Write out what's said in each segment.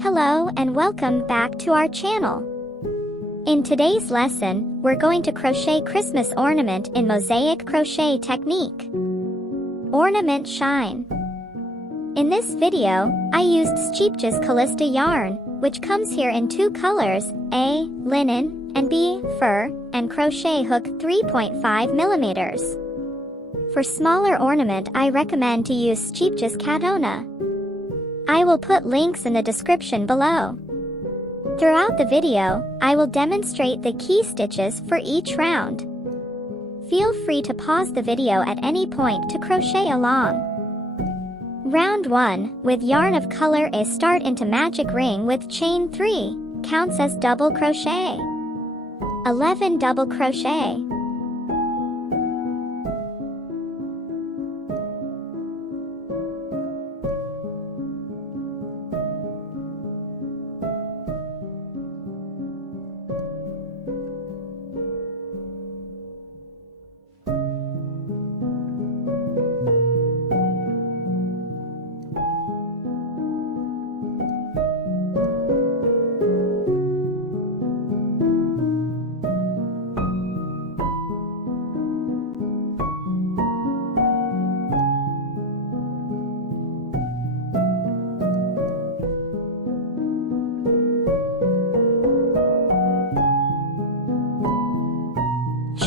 Hello and welcome back to our channel. In today's lesson, we're going to crochet Christmas ornament in Mosaic crochet technique. Ornament Shine. In this video, I used Scheepjes Catona yarn, which comes here in two colors, A, linen, and B, fur, and crochet hook 3.5 millimeters. For smaller ornament, I recommend to use Scheepjes Catona. I will put links in the description below. Throughout the video, I will demonstrate the key stitches for each round. Feel free to pause the video at any point to crochet along. Round 1, with yarn of color A, start into magic ring with chain 3, counts as double crochet. 11 double crochet.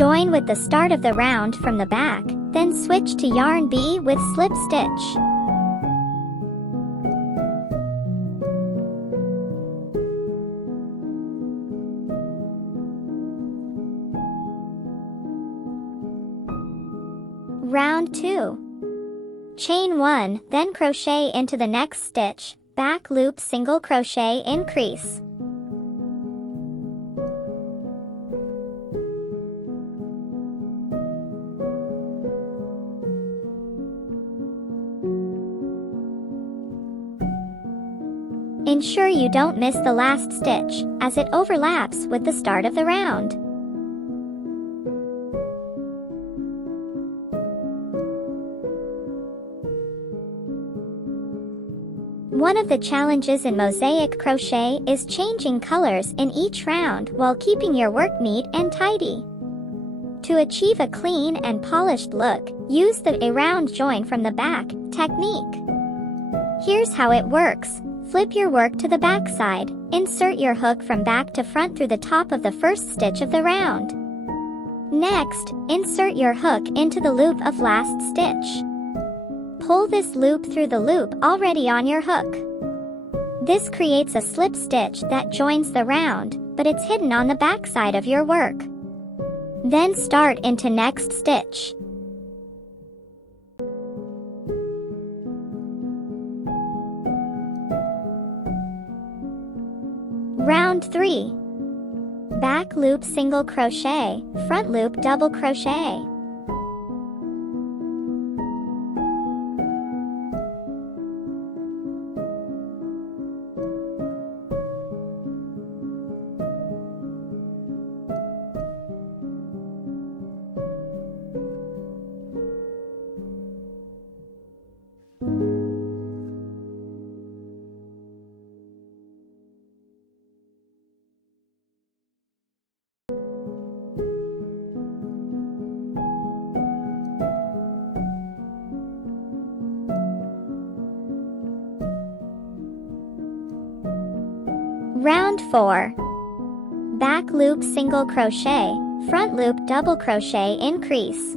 Join with the start of the round from the back, then switch to yarn B with slip stitch. Round 2. Chain 1, then crochet into the next stitch, back loop single crochet increase. Ensure you don't miss the last stitch, as it overlaps with the start of the round. One of the challenges in mosaic crochet is changing colors in each round while keeping your work neat and tidy. To achieve a clean and polished look, use the A round join from the back technique. Here's how it works. Flip your work to the back side, insert your hook from back to front through the top of the first stitch of the round. Next, insert your hook into the loop of last stitch. Pull this loop through the loop already on your hook. This creates a slip stitch that joins the round, but it's hidden on the back side of your work. Then start into next stitch. Round 3. Back loop single crochet, front loop double crochet. Round 4. Back loop single crochet, front loop double crochet increase.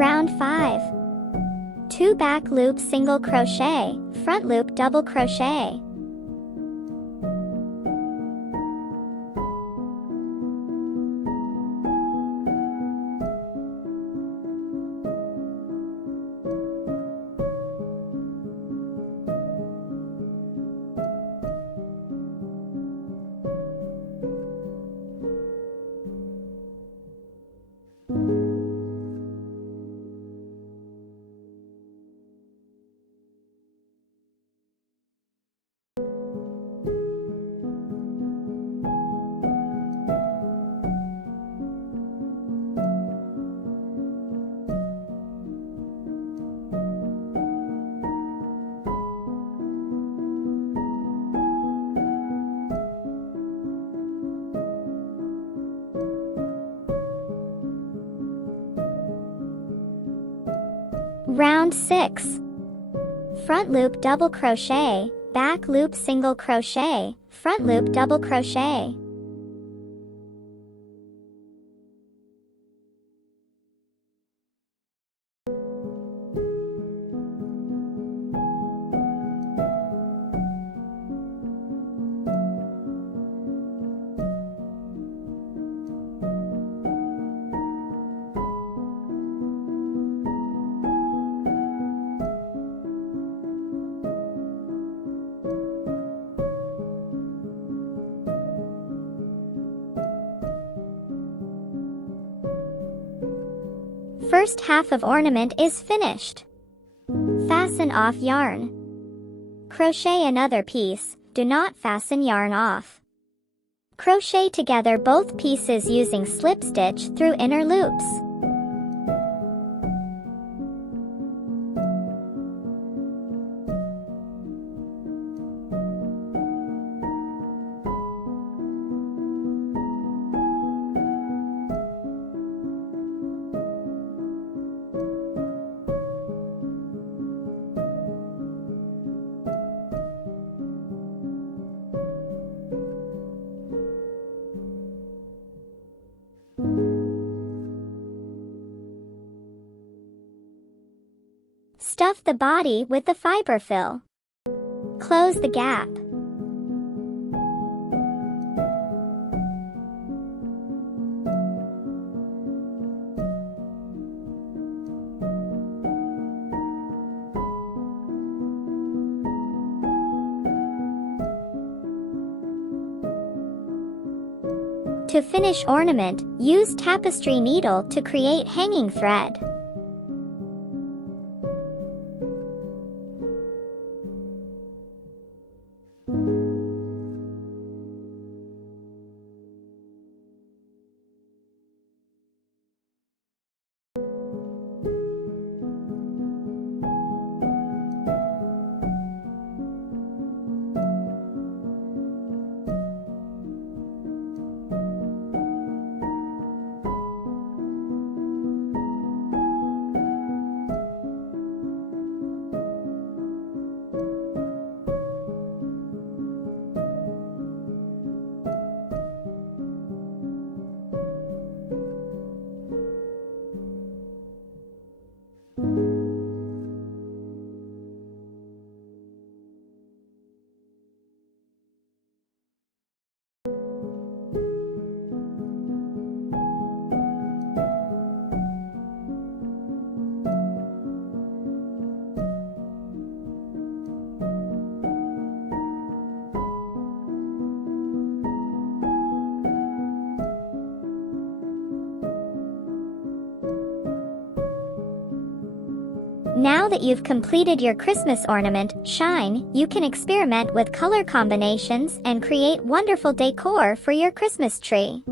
Round 5. 2 back loop single crochet, front loop double crochet. Round 6. Front loop double crochet, back loop single crochet, front loop double crochet. First half of ornament is finished. Fasten off yarn. Crochet another piece, do not fasten yarn off. Crochet together both pieces using slip stitch through inner loops. Stuff the body with the fiber fill. Close the gap. To finish ornament, use tapestry needle to create hanging thread. Now that you've completed your Christmas ornament, shine, you can experiment with color combinations and create wonderful decor for your Christmas tree.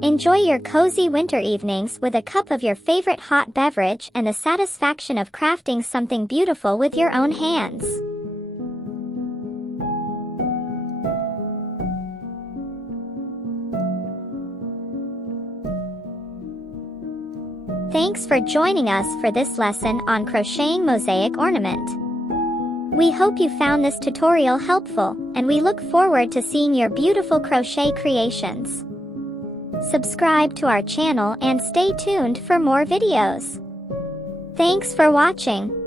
Enjoy your cozy winter evenings with a cup of your favorite hot beverage and the satisfaction of crafting something beautiful with your own hands. Thanks for joining us for this lesson on crocheting mosaic ornament. We hope you found this tutorial helpful, and we look forward to seeing your beautiful crochet creations. Subscribe to our channel and stay tuned for more videos. Thanks for watching.